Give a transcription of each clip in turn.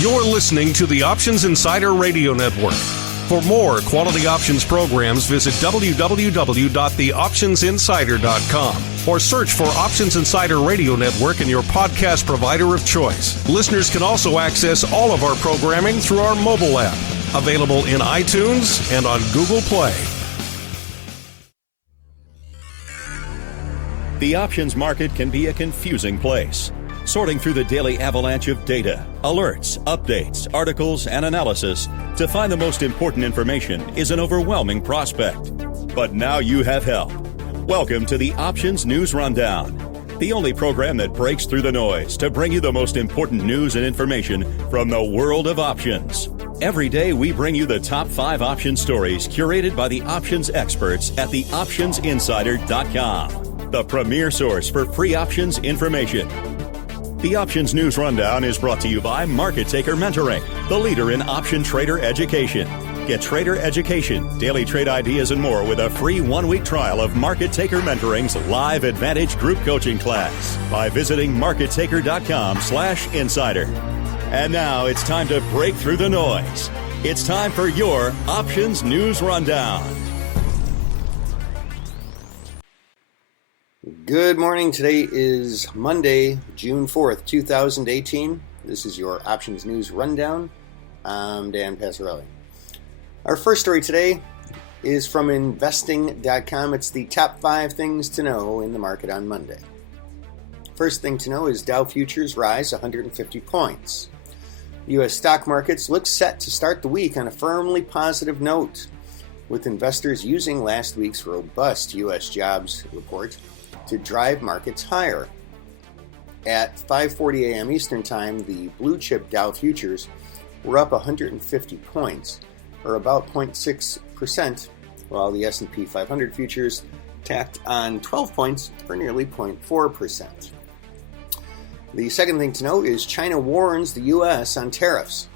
You're listening to the Options Insider Radio Network. For more quality options programs, visit www.theoptionsinsider.com or search for Options Insider Radio Network in your podcast provider of choice. Listeners can also access all of our programming through our mobile app, available in iTunes and on Google Play. The options market can be a confusing place. Sorting through the daily avalanche of data, alerts, updates, articles, and analysis to find the most important information is an overwhelming prospect. But now you have help. Welcome to the Options News Rundown, the only program that breaks through the noise to bring you the most important news and information from the world of options. Every day we bring you the top 5 option stories curated by the options experts at theoptionsinsider.com, the premier source for free options information. The Options News Rundown is brought to you by Market Taker Mentoring, the leader in option trader education. Get trader education, daily trade ideas, and more with a free 1-week trial of Market Taker Mentoring's live Advantage group coaching class by visiting markettaker.com/insider. And now it's time to break through the noise. It's time for your Options News Rundown. Good morning. Today is Monday, June 4th, 2018. This is your Options News Rundown. I'm Dan Passarelli. Our first story today is from investing.com. It's the top 5 things to know in the market on Monday. First thing to know is Dow futures rise 150 points. U.S. stock markets look set to start the week on a firmly positive note, with investors using last week's robust U.S. jobs report to drive markets higher. At 5:40 a.m. Eastern Time, the blue chip Dow futures were up 150 points, or about 0.6%, while the S&P 500 futures tacked on 12 points, or nearly 0.4%. The second thing to know is China warns the U.S. on tariffs.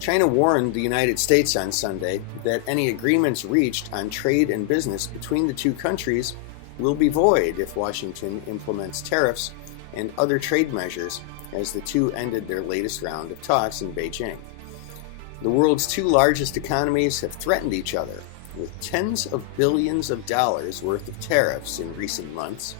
China warned the United States on Sunday that any agreements reached on trade and business between the two countries will be void if Washington implements tariffs and other trade measures as the two ended their latest round of talks in Beijing. The world's two largest economies have threatened each other with tens of billions of dollars worth of tariffs in recent months,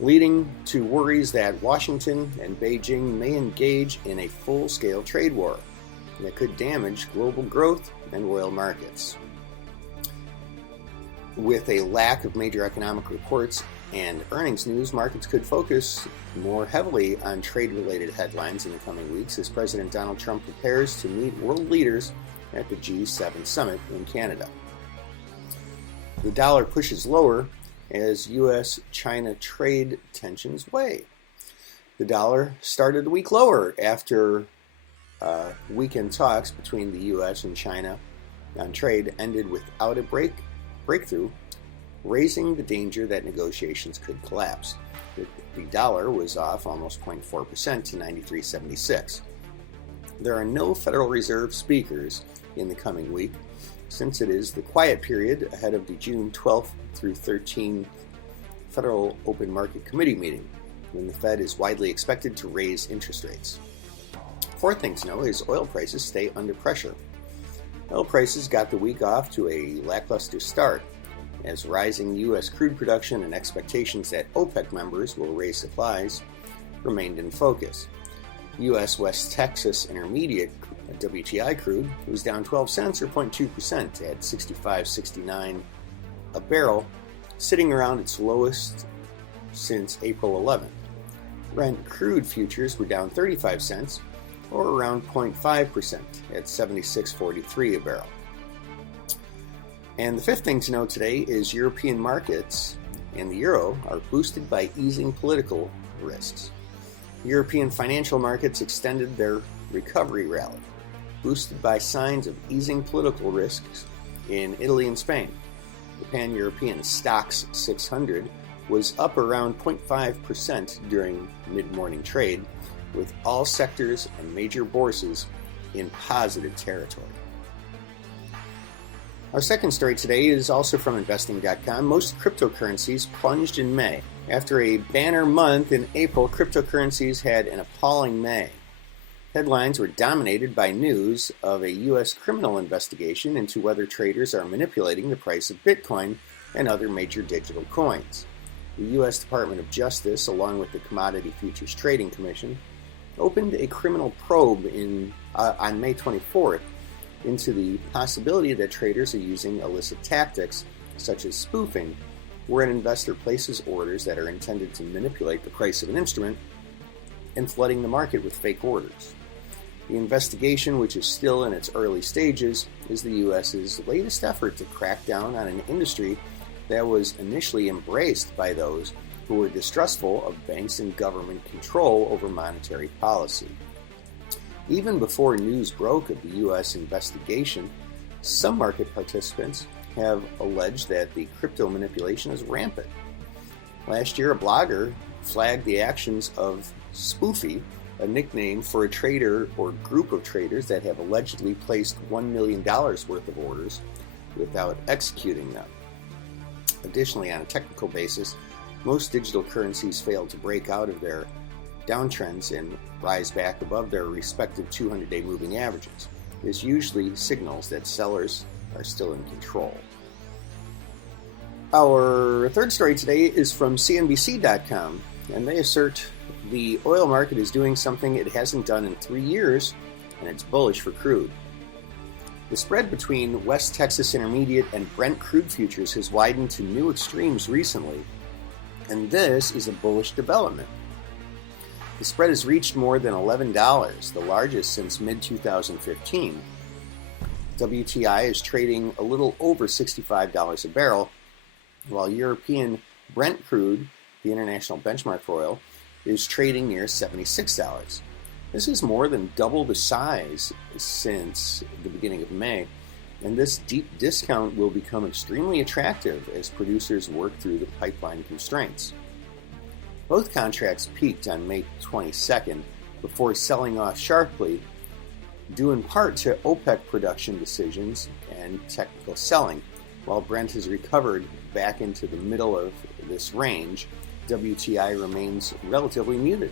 leading to worries that Washington and Beijing may engage in a full-scale trade war that could damage global growth and oil markets. With a lack of major economic reports and earnings news, markets could focus more heavily on trade-related headlines in the coming weeks as President Donald Trump prepares to meet world leaders at the G7 summit in Canada. The dollar pushes lower as U.S.-China trade tensions weigh. The dollar started the week lower after weekend talks between the U.S. and China on trade ended without a breakthrough, raising the danger that negotiations could collapse. The dollar was off almost 0.4% to 93.76. There are no Federal Reserve speakers in the coming week, since it is the quiet period ahead of the June 12th through 13th Federal Open Market Committee meeting, when the Fed is widely expected to raise interest rates. Fourth thing to know is oil prices stay under pressure. Oil prices got the week off to a lackluster start, as rising U.S. crude production and expectations that OPEC members will raise supplies remained in focus. U.S. West Texas Intermediate WTI crude was down 12 cents or 0.2% at $65.69 a barrel, sitting around its lowest since April 11th. Brent crude futures were down 35 cents or around 0.5% at $76.43 a barrel. And the fifth thing to know today is European markets and the euro are boosted by easing political risks. European financial markets extended their recovery rally, boosted by signs of easing political risks in Italy and Spain. The Pan-European Stocks 600 was up around 0.5% during mid-morning trade, with all sectors and major bourses in positive territory. Our second story today is also from investing.com. Most cryptocurrencies plunged in May. After a banner month in April, cryptocurrencies had an appalling May. Headlines were dominated by news of a U.S. criminal investigation into whether traders are manipulating the price of Bitcoin and other major digital coins. The U.S. Department of Justice, along with the Commodity Futures Trading Commission, opened a criminal probe on May 24th into the possibility that traders are using illicit tactics, such as spoofing, where an investor places orders that are intended to manipulate the price of an instrument and flooding the market with fake orders. The investigation, which is still in its early stages, is the U.S.'s latest effort to crack down on an industry that was initially embraced by those who were distrustful of banks and government control over monetary policy. Even before news broke of the U.S. investigation, some market participants have alleged that the crypto manipulation is rampant. Last year, a blogger flagged the actions of Spoofy, a nickname for a trader or group of traders that have allegedly placed $1 million worth of orders without executing them. Additionally, on a technical basis, most digital currencies fail to break out of their downtrends and rise back above their respective 200-day moving averages. This usually signals that sellers are still in control. Our third story today is from CNBC.com, and they assert the oil market is doing something it hasn't done in 3 years, and it's bullish for crude. The spread between West Texas Intermediate and Brent crude futures has widened to new extremes recently, and this is a bullish development. The spread has reached more than $11, the largest since mid-2015. WTI is trading a little over $65 a barrel, while European Brent crude, the international benchmark for oil, is trading near $76. This is more than double the size since the beginning of May, and this deep discount will become extremely attractive as producers work through the pipeline constraints. Both contracts peaked on May 22nd before selling off sharply, due in part to OPEC production decisions and technical selling. While Brent has recovered back into the middle of this range, WTI remains relatively muted.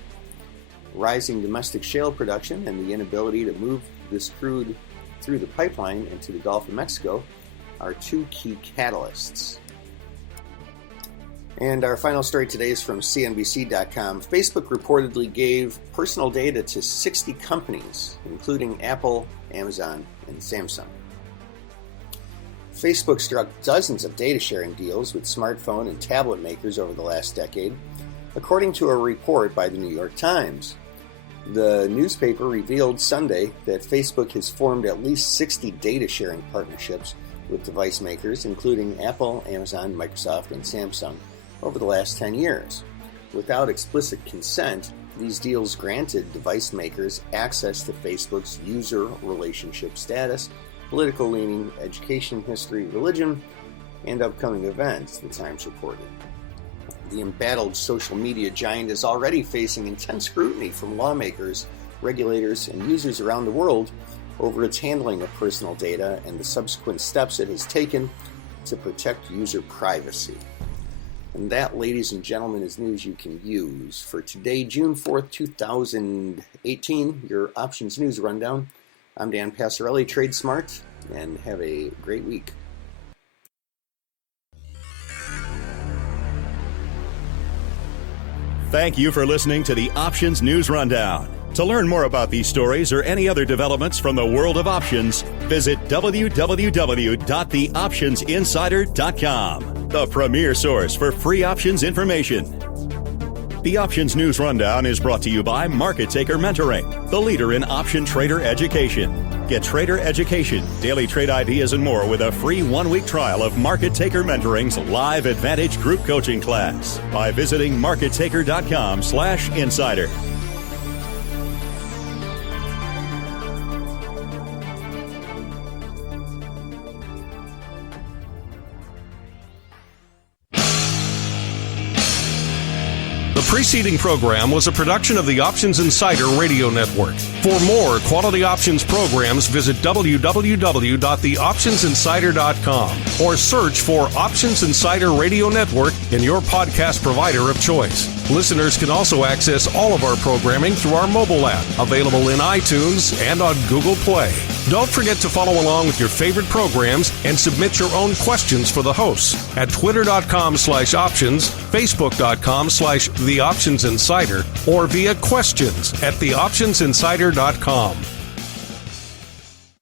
Rising domestic shale production and the inability to move this crude through the pipeline into the Gulf of Mexico are two key catalysts. And our final story today is from CNBC.com. Facebook reportedly gave personal data to 60 companies, including Apple, Amazon, and Samsung. Facebook struck dozens of data sharing deals with smartphone and tablet makers over the last decade, according to a report by the New York Times. The newspaper revealed Sunday that Facebook has formed at least 60 data sharing partnerships with device makers, including Apple, Amazon, Microsoft, and Samsung, over the last 10 years. Without explicit consent, these deals granted device makers access to Facebook's user relationship status, political leaning, education history, religion, and upcoming events, the Times reported. The embattled social media giant is already facing intense scrutiny from lawmakers, regulators, and users around the world over its handling of personal data and the subsequent steps it has taken to protect user privacy. And that, ladies and gentlemen, is news you can use. For today, June 4th, 2018, your Options News Rundown. I'm Dan Passarelli, Trade Smart, and have a great week. Thank you for listening to the Options News Rundown. To learn more about these stories or any other developments from the world of options, visit www.theoptionsinsider.com, the premier source for free options information. The Options News Rundown is brought to you by Market Taker Mentoring, the leader in option trader education. Get trader education, daily trade ideas, and more with a free 1-week trial of Market Taker Mentoring's live Advantage group coaching class by visiting markettaker.com/insider. The preceding program was a production of the Options Insider Radio Network. For more quality options programs, visit www.theoptionsinsider.com or search for Options Insider Radio Network in your podcast provider of choice. Listeners can also access all of our programming through our mobile app, available in iTunes and on Google Play. Don't forget to follow along with your favorite programs and submit your own questions for the hosts at twitter.com/options, facebook.com/theoptionsinsider, or via questions at theoptionsinsider.com.